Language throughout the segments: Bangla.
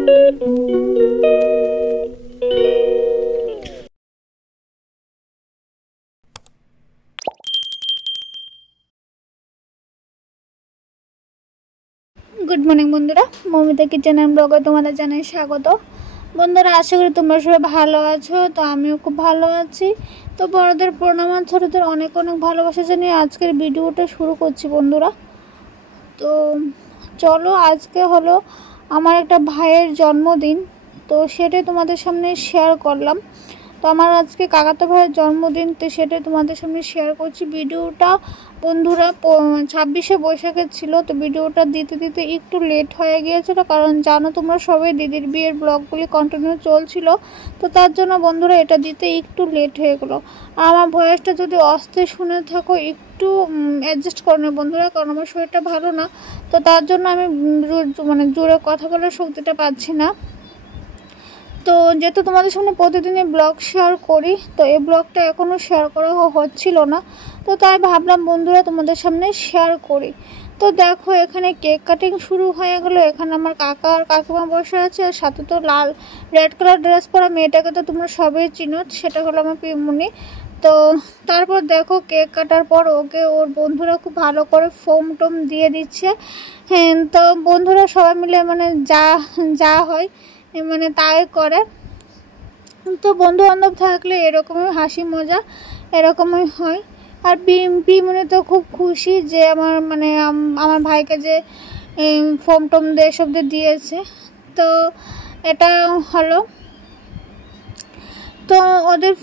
গুড মর্নিং বন্ধুরা, মমিতা কিচেন এন্ড ব্লগে তোমাদের জানাই স্বাগত। বন্ধুরা, আশা করি তোমরা সবাই ভালো আছো। তো আমিও খুব ভালো আছি। তো বড়দের প্রণাম আর ছোটদের অনেক অনেক ভালোবাসা জানিয়ে আজকের ভিডিওটা শুরু করছি বন্ধুরা। তো চলো, আজকে হলো আমার একটা ভাইয়ের জন্মদিন, তো সেটাই তোমাদের সামনে শেয়ার করলাম। তো আমার আজকে কাকাতো ভাইয়ের জন্মদিন, তো সেটাই তোমাদের সামনে শেয়ার করছি। ভিডিওটা বন্ধুরা 26শে বৈশাখের ছিল, তো ভিডিওটা দিতে দিতে একটু লেট হয়ে গিয়েছিল, কারণ জানো তোমরা সবাই দিদির বিয়ের ব্লগগুলি কন্টিনিউ চলছিল। তো তার জন্য বন্ধুরা এটা দিতে একটু লেট হয়ে গেলো। আর আমার ভয়েসটা যদি অস্তে শুনে থাকো একটু অ্যাডজাস্ট করে নেব বন্ধুরা, কারণ আমার শরীরটা ভালো না। তো তার জন্য আমি জোরে কথা বলার শক্তিটা পাচ্ছি না। তো যেহেতু তোমাদের সামনে প্রতিদিনই ব্লগ শেয়ার করি, তো এই ব্লগটা এখনও শেয়ার করা হচ্ছিল না, তো তাই ভাবলাম বন্ধুরা তোমাদের সামনে শেয়ার করি। তো দেখো, এখানে কেক কাটিং শুরু হয়ে গেল। এখানে আমার কাকা আর কাকিমা বসে আছে, আর সাথে তো রেড কালার ড্রেস পরা মেয়েটাকে তো তোমরা সবাই চিনো, সেটা হলো আমার পিমুনি। তো তারপর দেখো, কেক কাটার পর ওকে ওর বন্ধুরা খুব ভালো করে ফোম টোম দিয়ে দিচ্ছে। হ্যাঁ, তো বন্ধুরা সবাই মিলে যা হয় তাই করে। তো বন্ধু বান্ধব থাকলে এরকমই হাসি মজা এরকমই হয়। আর পিমনি তো খুব খুশি যে আমার ভাইকে যে ফোম টোম দিয়ে এসব দিয়েছে। তো এটা হলো, তো ওদের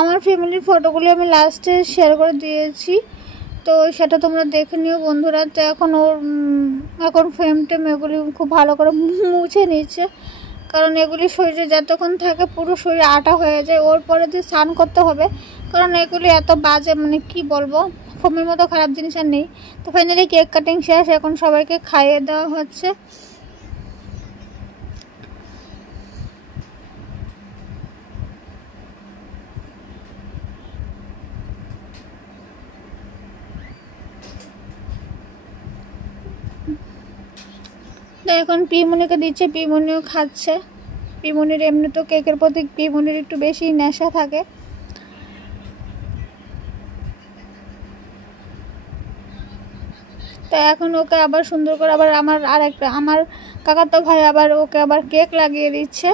আমার ফ্যামিলির ফটোগুলি আমি লাস্টে শেয়ার করে দিয়েছি, তো সেটা তোমরা দেখে নিও বন্ধুরা। তো এখন ফ্রেম টেম এগুলি খুব ভালো করে মুছে নিচ্ছে, কারণ এগুলি শরীরে যতক্ষণ থাকে পুরো শরীরে আটা হয়ে যায়। ওর পরে দিয়ে স্নান করতে হবে, কারণ এগুলি এত বাজে, কি বলবো, ফোমের মতো খারাপ জিনিস আর নেই। তো ফাইনালি কেক কাটিং শেষ, এখন সবাইকে খাইয়ে দেওয়া হচ্ছে। তো এখন পিমনিকে দিচ্ছে, পিমনিও খাচ্ছে। পিমনির এমনি তো কেকের প্রতি পিমনির একটু বেশি নেশা থাকে। তো এখন ওকে আবার সুন্দর করে আবার আমার কাকাতো ভাই আবার ওকে আবার কেক লাগিয়ে দিচ্ছে।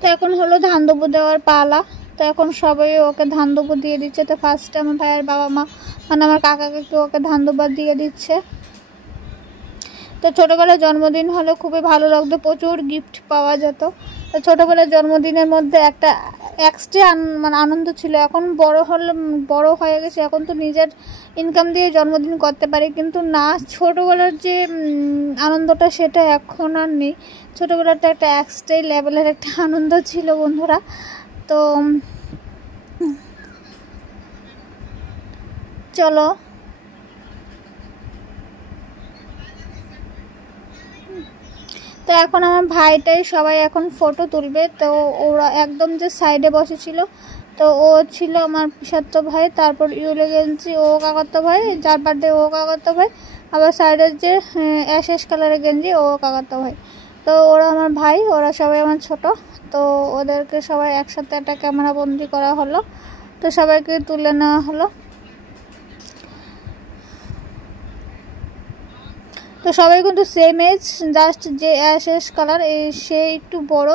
তো এখন হলো ধান দুপুর দেওয়ার পালা। তো এখন সবাই ওকে ধান দুপুর দিয়ে দিচ্ছে। তো ফার্স্টে আমার ভাইয়ের বাবা মা আমার কাকাকে ওকে ধান দুপুর দিয়ে দিচ্ছে। তো ছোটোবেলায় জন্মদিন হলে খুবই ভালো লাগতো, প্রচুর গিফট পাওয়া যেত। তো ছোটোবেলায় জন্মদিনের মধ্যে একটা এক্সট্রা আনন্দ ছিল। এখন বড় হয়ে গেছে, এখন তো নিজের ইনকাম দিয়ে জন্মদিন করতে পারি, কিন্তু না, ছোটোবেলার যে আনন্দটা সেটা এখন আর নেই। ছোটোবেলাটা একটা এক্সট্রা লেভেলের একটা আনন্দ ছিল বন্ধুরা। তো চলো, তো এখন আমার ভাইটাই সবাই এখন ফটো তুলবে। তো ওরা একদম যে সাইডে বসেছিল, তো ও ছিল আমার পিসাত্তো ভাই, তারপর ইউলো গেঞ্জি ও কাকাতো ভাই, যার বার্থডে ও কাকাতো ভাই, আবার সাইডের যে অ্যাশেস কালারের গেঞ্জি ও কাকাতো ভাই। তো ওরা আমার ভাই, ওরা সবাই আমার ছোট। তো ওদেরকে সবাই একসাথে একটা ক্যামেরা বন্দি করা হলো, তো সবাইকে তুলে নেওয়া হলো। তো সবাই কিন্তু সেম এজ, জাস্ট যে অ্যাশেস কালার সে একটু বড়,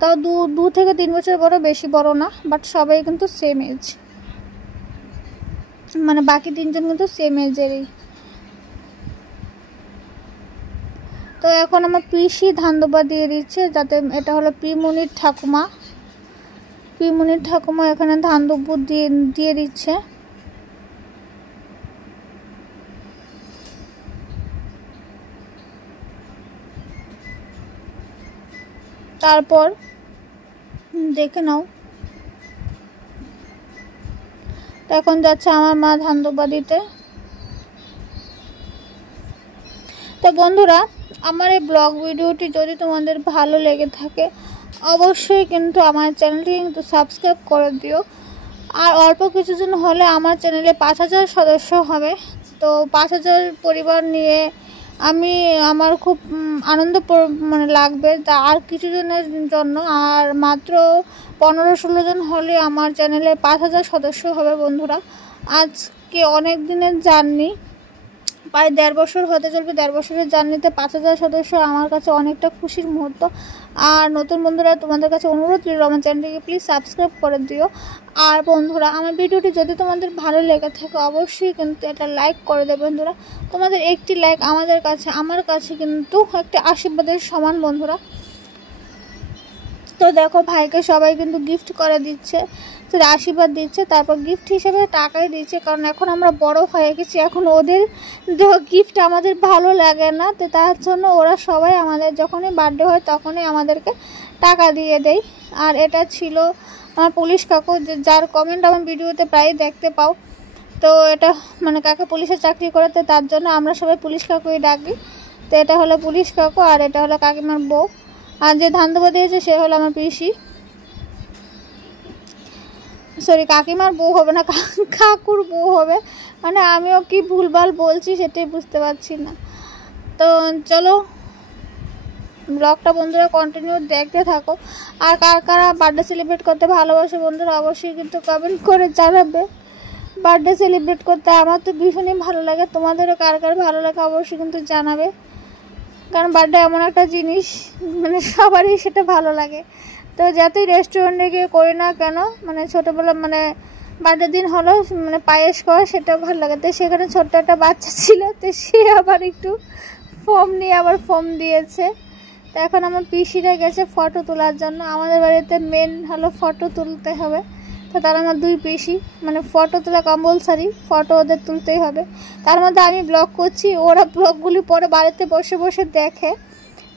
তাও 2 থেকে 3 বছর বড়, বেশি বড় না, বাট সবাই কিন্তু সেম এজ, বাকি 3জন কিন্তু সেম এজেরই। তো এখন আমার পিসি ধান দুবা দিয়ে দিচ্ছে, যাতে এটা হলো পিমনির ঠাকুমা এখানে ধান দুপুর দিয়ে দিচ্ছে। তারপর দেখে নাও, এখন যাচ্ছে আমার মা ধান দুবা দিতে। তো বন্ধুরা, আমার এই ব্লগ ভিডিওটি যদি তোমাদের ভালো লেগে থাকে অবশ্যই কিন্তু আমার চ্যানেলটি কিন্তু সাবস্ক্রাইব করে দিও। আর অল্প কিছুদিন হলে আমার চ্যানেলে 5000 সদস্য হবে। তো 5000 পরিবার নিয়ে আমি আমার খুব আনন্দ মানে লাগবে, তা আর কিছুজনের জন্য আর মাত্র 15-16 জন হলে আমার চ্যানেলে 5000 সদস্য হবে বন্ধুরা। আজকে অনেক দিনের জার্নি, প্রায় 1.5 বছর হতে চলবে। 1.5 বছরের জার্নিতে 5000 সদস্য আমার কাছে অনেকটা খুশির মুহূর্ত। আর নতুন বন্ধুরা তোমাদের কাছে অনুরোধ রইল আমার চ্যানেলটিকে প্লিজ সাবস্ক্রাইব করে দিও। আর বন্ধুরা আমার ভিডিওটি যদি তোমাদের ভালো লেগে থাকে অবশ্যই কিন্তু এটা লাইক করে দেবে বন্ধুরা। তোমাদের একটি লাইক আমার কাছে কিন্তু একটি আশীর্বাদের সমান বন্ধুরা। তো দেখো ভাইকে সবাই কিন্তু গিফট করে দিচ্ছে, তো আশীর্বাদ দিচ্ছে, তারপর গিফট হিসেবে টাকাই দিচ্ছে, কারণ এখন আমরা বড় হয়ে গেছি, এখন ওদের গিফট আমাদের ভালো লাগে না। তো তার জন্য ওরা সবাই আমাদের যখনই বার্থডে হয় তখনই আমাদেরকে টাকা দিয়ে দেয়। আর এটা ছিল আমার পুলিশ কাকু, যার কমেন্ট আমার ভিডিওতে প্রায় দেখতে পাও। তো এটা মানে কাকা পুলিশে চাকরি করে, তো তার জন্য আমরা সবাই পুলিশ কাকুই ডাকি। তো এটা হলো পুলিশ কাকু আর এটা হলো কাকিমার বউ। আর যে ধান দেবো দিয়েছে সে হলো আমার পিসি, সরি কাকিমার বউ হবে না, কাকুর বউ হবে। মানে আমিও কি ভুলভাল বলছি সেটাই বুঝতে পারছি না। তো চলো ব্লগটা বন্ধুরা কন্টিনিউ দেখতে থাকো। আর কারা বার্থডে সেলিব্রেট করতে ভালোবাসে বন্ধুরা অবশ্যই কিন্তু কমেন্ট করে জানাবে। বার্থডে সেলিব্রেট করতে আমার তো ভীষণই ভালো লাগে, তোমাদেরও কার ভালো লাগে অবশ্যই কিন্তু জানাবে। কারণ বার্থডে এমন একটা জিনিস মানে সবারই সেটা ভালো লাগে। তো যতই রেস্টুরেন্টে গিয়ে করি না কেন, মানে ছোটোবেলা মানে বার্থডে দিন হলো মানে পায়েস করা সেটা ভালো লাগে। তো সেখানে ছোট্ট একটা বাচ্চা ছিল, তো সে আবার একটু ফর্ম নিয়ে আবার ফর্ম দিয়েছে। তো এখন আমার পিসিরা গেছে ফটো তোলার জন্য, আমাদের বাড়িতে মেন হলো ফটো তুলতে হবে। তো তারা আমার 2 পিসি, মানে ফটো তোলা কম্পালসারি, ফটো ওদের তুলতেই হবে। তার মধ্যে আমি ব্লগ করছি, ওরা ব্লগগুলি পরে বাড়িতে বসে বসে দেখে।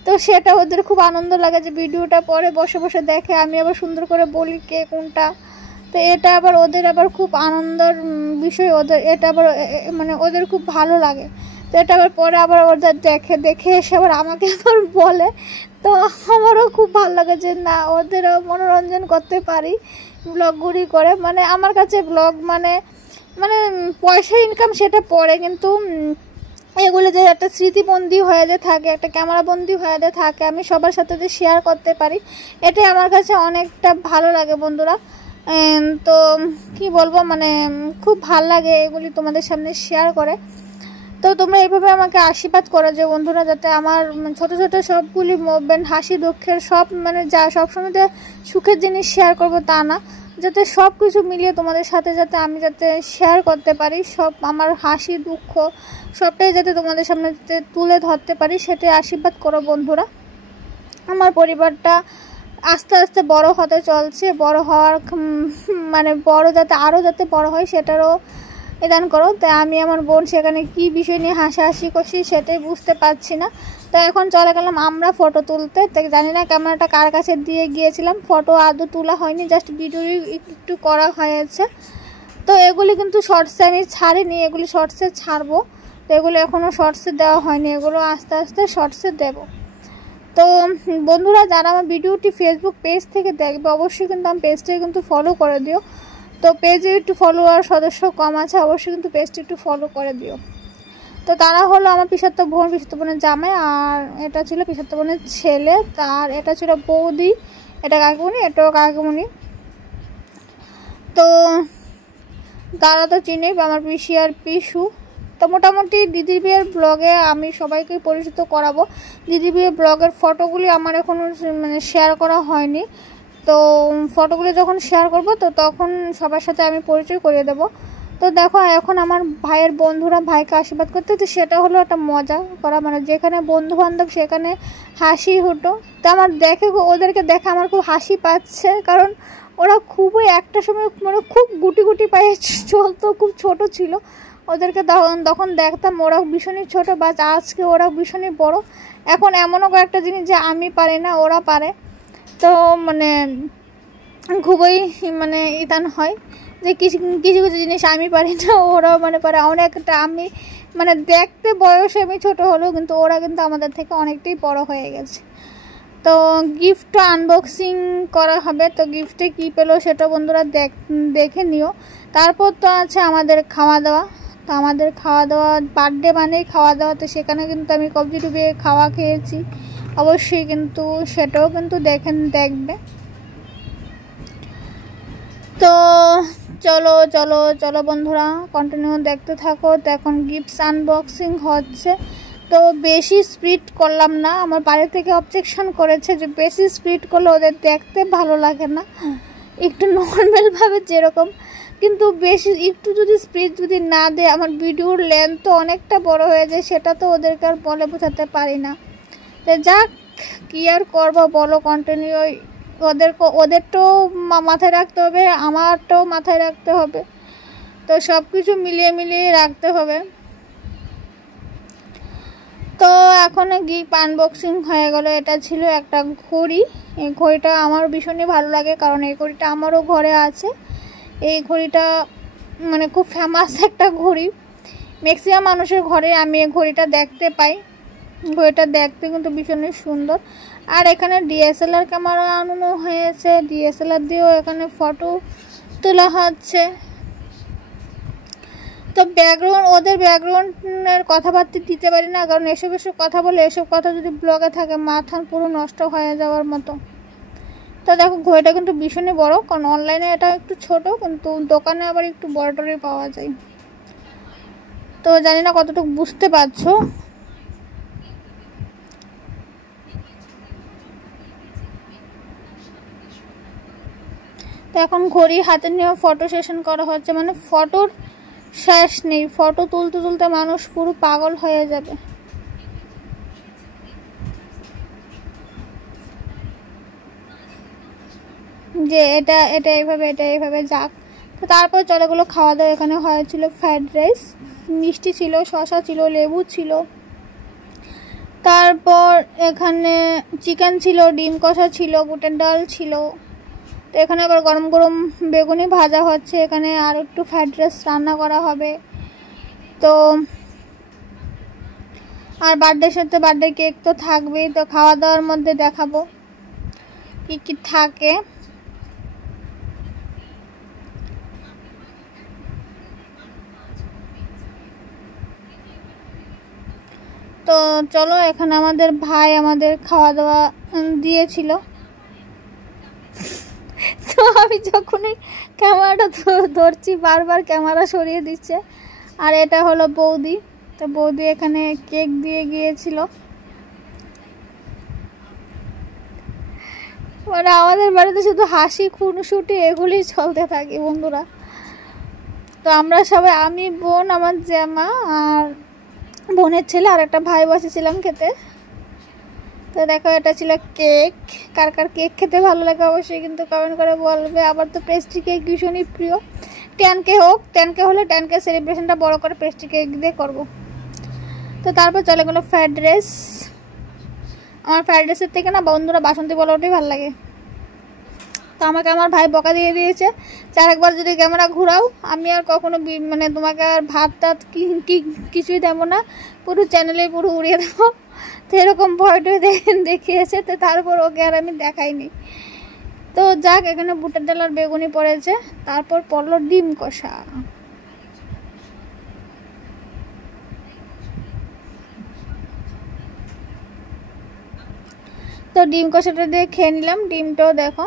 তো সেটা ওদের খুব আনন্দ লাগে যে ভিডিওটা পরে বসে বসে দেখে, আমি আবার সুন্দর করে বলি কে কোনটা। তো এটা আবার ওদের আবার খুব আনন্দের বিষয়, ওদের এটা আবার মানে ওদের খুব ভালো লাগে। তো এটা আবার পরে আবার ওদের দেখে এসে আবার আমাকে আবার বলে। তো আমারও খুব ভালো লাগে যে না ওদেরও মনোরঞ্জন করতে পারি ব্লগগুলি করে। মানে আমার কাছে ব্লগ মানে পয়সা ইনকাম সেটা পরে, কিন্তু এগুলো যে একটা স্মৃতিবন্দি হয়ে যে থাকে, একটা ক্যামেরাবন্দি হয়ে যে থাকে, আমি সবার সাথে যে শেয়ার করতে পারি, এটাই আমার কাছে অনেকটা ভালো লাগে বন্ধুরা। তো কি বলবো, মানে খুব ভালো লাগে এগুলি তোমাদের সামনে শেয়ার করে। তো তোমরা এইভাবে আমাকে আশীর্বাদ করো যে বন্ধুরা, যাতে আমার ছোট ছোট সবগুলি মুভমেন্ট, হাসি দুঃখের সব মানে যা সবসময় যে সুখের জিনিস শেয়ার করব তা না, যাতে সব কিছু মিলিয়ে তোমাদের সাথে যাতে আমি যাতে শেয়ার করতে পারি, সব আমার হাসি দুঃখ সবটাই যাতে তোমাদের সামনে তুলে ধরতে পারি, সেটাই আশীর্বাদ করো বন্ধুরা। আমার পরিবারটা আস্তে আস্তে বড় হতে চলছে, বড় হওয়ার মানে বড় যাতে আরও যাতে বড় হয় সেটারও দান করো। তাই আমি আমার বোন সেখানে কি বিষয় নিয়ে হাসাহাসি করছি সেটাই বুঝতে পারছি না। তো এখন চলে গেলাম আমরা ফটো তুলতে। তাই জানি না ক্যামেরাটা কার কাছে দিয়ে গিয়েছিলাম, ফটো আদৌ তোলা হয়নি, জাস্ট ভিডিও একটু করা হয়েছে। তো এগুলি কিন্তু শর্টসে আমি ছাড়িনি, এগুলি শর্টসে ছাড়বো। তো এগুলো এখনও শর্টসে দেওয়া হয়নি, এগুলো আস্তে আস্তে শর্টসে দেবো। তো বন্ধুরা যারা আমার ভিডিওটি ফেসবুক পেজ থেকে দেখবে অবশ্যই কিন্তু আমার পেজটাকে কিন্তু ফলো করে দিও। তো পেজে একটু ফলোয়ার সদস্য কম আছে, অবশ্যই কিন্তু পেজটি একটু ফলো করে দিও। তো তারা হলো আমার পিসাত্তো বোনের জামাই, আর এটা ছিল পিসাত্তো বোনের ছেলে, আর এটা ছিল বৌদি, এটা কাকিমণি, এটাও কাকিমণি। তো তারা তো চিনেই আমার পিসি আর পিসু। তো মোটামুটি দিদির বিয়ের ব্লগে আমি সবাইকে পরিচিত করাবো। দিদির বিয়ের ব্লগের ফটোগুলি আমার এখনও মানে শেয়ার করা হয়নি। তো ফটোগুলি যখন শেয়ার করব তো তখন সবার সাথে আমি পরিচয় করিয়ে দেবো। তো দেখো এখন আমার ভাইয়ের বন্ধুরা ভাইকে আশীর্বাদ করতে, তো সেটা হলো একটা মজা করা, মানে যেখানে বন্ধু বান্ধব সেখানে হাসি হতো। তো আমার ওদেরকে দেখে আমার খুব হাসি পাচ্ছে, কারণ ওরা খুবই একটা সময় মানে খুব গুটি গুটি পায়ে চলতো, খুব ছোট ছিল। ওদেরকে তখন দেখতাম ওরা ভীষণই ছোটো, বা আজকে ওরা ভীষণই বড়। এখন এমনও কয়েকটা জিনিস যে আমি পারি না ওরা পারে। তো মানে খুবই মানে ইতান হয় যে কিছু কিছু জিনিস আমি পারি না, ওরাও মানে পারে অনেকটা। আমি মানে দেখতে বয়সে আমি ছোটো হলেও কিন্তু ওরা কিন্তু আমাদের থেকে অনেকটাই বড় হয়ে গেছে। তো গিফটটা আনবক্সিং করা হবে। তো গিফটে কী পেলো সেটা বন্ধুরা দেখে নিও। তারপর তো আছে আমাদের খাওয়া দাওয়া। তো আমাদের খাওয়া দাওয়া বার্থডে মানেই খাওয়া দাওয়া, তো সেখানে কিন্তু আমি কবজি ডুবিয়ে খাওয়া খেয়েছি, অবশ্যই কিন্তু সেটাও কিন্তু দেখবে। তো চলো চলো চলো বন্ধুরা, কন্টিনিউ দেখতে থাকো। তো এখন গিফটস আনবক্সিং হচ্ছে, তো বেশি স্পিড করলাম না, আমার বাড়ি থেকে অবজেকশন করেছে যে বেশি স্পিড করলে ওদের দেখতে ভালো লাগে না, একটু নর্মালভাবে যেরকম, কিন্তু বেশি একটু যদি স্পিড যদি না দেয় আমার ভিডিওর লেন্থ তো অনেকটা বড় হয়ে যায়, সেটা তো ওদেরকে আর বলে বোঝাতে পারি না। তো যাক, কী আর করবো বলো, কন্টিনিউ ওদেরটাও মাথায় রাখতে হবে, আমারটাও মাথায় রাখতে হবে, তো সব কিছু মিলিয়ে রাখতে হবে। তো এখন গিফট আনবক্সিং হয়ে গেল। এটা ছিল একটা ঘড়ি, এই ঘড়িটা আমার ভীষণই ভালো লাগে, কারণ এই ঘড়িটা আমারও ঘরে আছে। এই ঘড়িটা মানে খুব ফেমাস একটা ঘড়ি, ম্যাক্সিমাম মানুষের ঘরে আমি এই ঘড়িটা দেখতে পাই। ঘড়িটা দেখতে কিন্তু ভীষণই সুন্দর। আর এখানে ডিএসএলআর ক্যামেরা আনানো হয়েছে, ডিএসএলআর দিয়েও এখানে ফটো তোলা হচ্ছে। তো ওদের ব্যাকগ্রাউন্ডের কথাবার্তা দিতে পারি না, কারণ এসব কথা বলে, এসব কথা যদি ব্লগে থাকে মাথা পুরো নষ্ট হয়ে যাওয়ার মতো। তো দেখো ঘড়িটা কিন্তু ভীষণই বড়, কারণ অনলাইনে এটা একটু ছোট, কিন্তু দোকানে আবার একটু বড় পাওয়া যায়। তো জানি না কতটুকু বুঝতে পারছো। তো এখন ঘড়ি হাতে নিয়ে ফটো সেশন করা হচ্ছে, মানে ফটোর শেষ নেই, ফটো তুলতে তুলতে মানুষ পুরো পাগল হয়ে যাবে। যে এটা এইভাবে যাক। তো তারপর চলে গেলো খাওয়া দাওয়া। এখানে হয়েছিল ফ্রাইড রাইস, মিষ্টি ছিল, শসা ছিল, লেবু ছিল, তারপর এখানে চিকেন ছিল, ডিম কষা ছিল, বুটের ডাল ছিল। তো এখানে আবার গরম গরম বেগুনি ভাজা হচ্ছে, এখানে আর একটু ফ্রাইড রাইস রান্না করা হবে। তো আর বার্থডের সাথে বার্থডে কেক তো থাকবেই। তো খাওয়া দাওয়ার মধ্যে দেখাবো কি কি থাকে। তো চলো, এখানে আমাদের ভাই আমাদের খাওয়া দাওয়া দিয়েছিল। তো আমি যখনই ক্যামেরাটা ধরছি বারবার ক্যামেরা সরিয়ে দিচ্ছে। আর এটা হলো বৌদি, তো বৌদি এখানে কেক দিয়ে গিয়েছিল। মানে আমাদের বাড়িতে শুধু হাসি খুনসুটি এগুলি চলতে থাকে বন্ধুরা। তো আমরা সবাই, আমি, বোন, আমার জামা আর বোনের ছেলে আর একটা ভাই বসেছিলাম খেতে। তো দেখো এটা ছিল কেক। কার কার কেক খেতে ভালো লাগে অবশ্যই কিন্তু কমেন্ট করে বলবে। আবার তো পেস্ট্রি কেক ভীষণই প্রিয়, 10K হোক, 10K হলে 10K সেলিব্রেশনটা বড় করে পেস্ট্রি কেক দিয়ে করবো। তো তারপর চলে গেলো ফ্রাইড রাইস। আমার ফ্রাইড রাইসের থেকে না বন্ধুরা বাসন্তী পোলাওটাই ভালো লাগে। তো আমাকে আমার ভাই বকা দিয়ে দিয়েছে, একবার যদি ক্যামেরা ঘুরাও আমি আর কখনো মানে তোমাকে আর ভাত টাত কিছুই দেবো না, পুরো চ্যানেলে পুরো উড়িয়ে দেবো। তো এরকম ভয়টা দেখিয়েছে, তো তারপর ওকে আর আমি দেখাইনি। তো যাক, এখানে বুটের ডাল আর বেগুনি পড়েছে, তারপর পড়লো ডিম কষা। তো ডিম কষাটা দিয়ে খেয়ে নিলাম, ডিমটাও দেখো।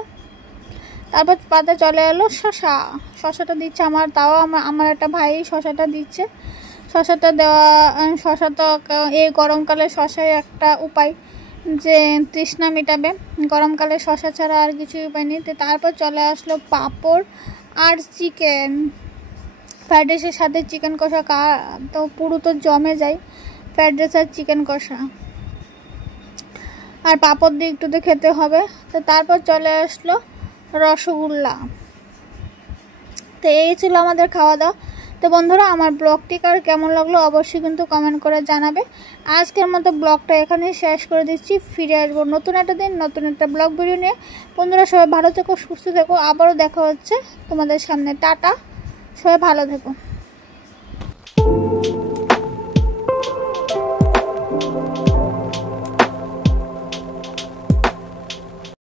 তারপর পাতে চলে এলো শশাটা দিচ্ছে আমার, তাও আমার একটা ভাই শশাটা দিচ্ছে। শশাটা দেওয়া, শশা তো এই গরমকালে শশাই একটা উপায় যে তৃষ্ণা মেটাবে, গরমকালে শশা ছাড়া আর কিছুই উপায় নেই। তো তারপর চলে আসলো পাঁপড় আর চিকেন। ফ্রাইড রাইসের সাথে চিকেন কষা তো পুরো তো জমে যায়, ফ্রাইড রাইস আর চিকেন কষা। আর পাঁপড় দিয়ে একটু তো খেতে হবে। তো তারপর চলে আসলো রসগোল্লা। তো এই ছিল আমাদের খাওয়া দাওয়া। তো বন্ধুরা, আমার ব্লগটি কার কেমন লাগলো অবশ্যই কিন্তু কমেন্ট করে জানাবে। আজকের মতো ব্লগটা এখানেই শেষ করে দিচ্ছি, ফিরে আসবো নতুন একটা দিন নতুন একটা ব্লগ ভিডিও নিয়ে। বন্ধুরা সবাই ভালো থেকো, সুস্থ থেকো, আবারও দেখা হচ্ছে তোমাদের সামনে। টাটা, সবাই ভালো থেকো।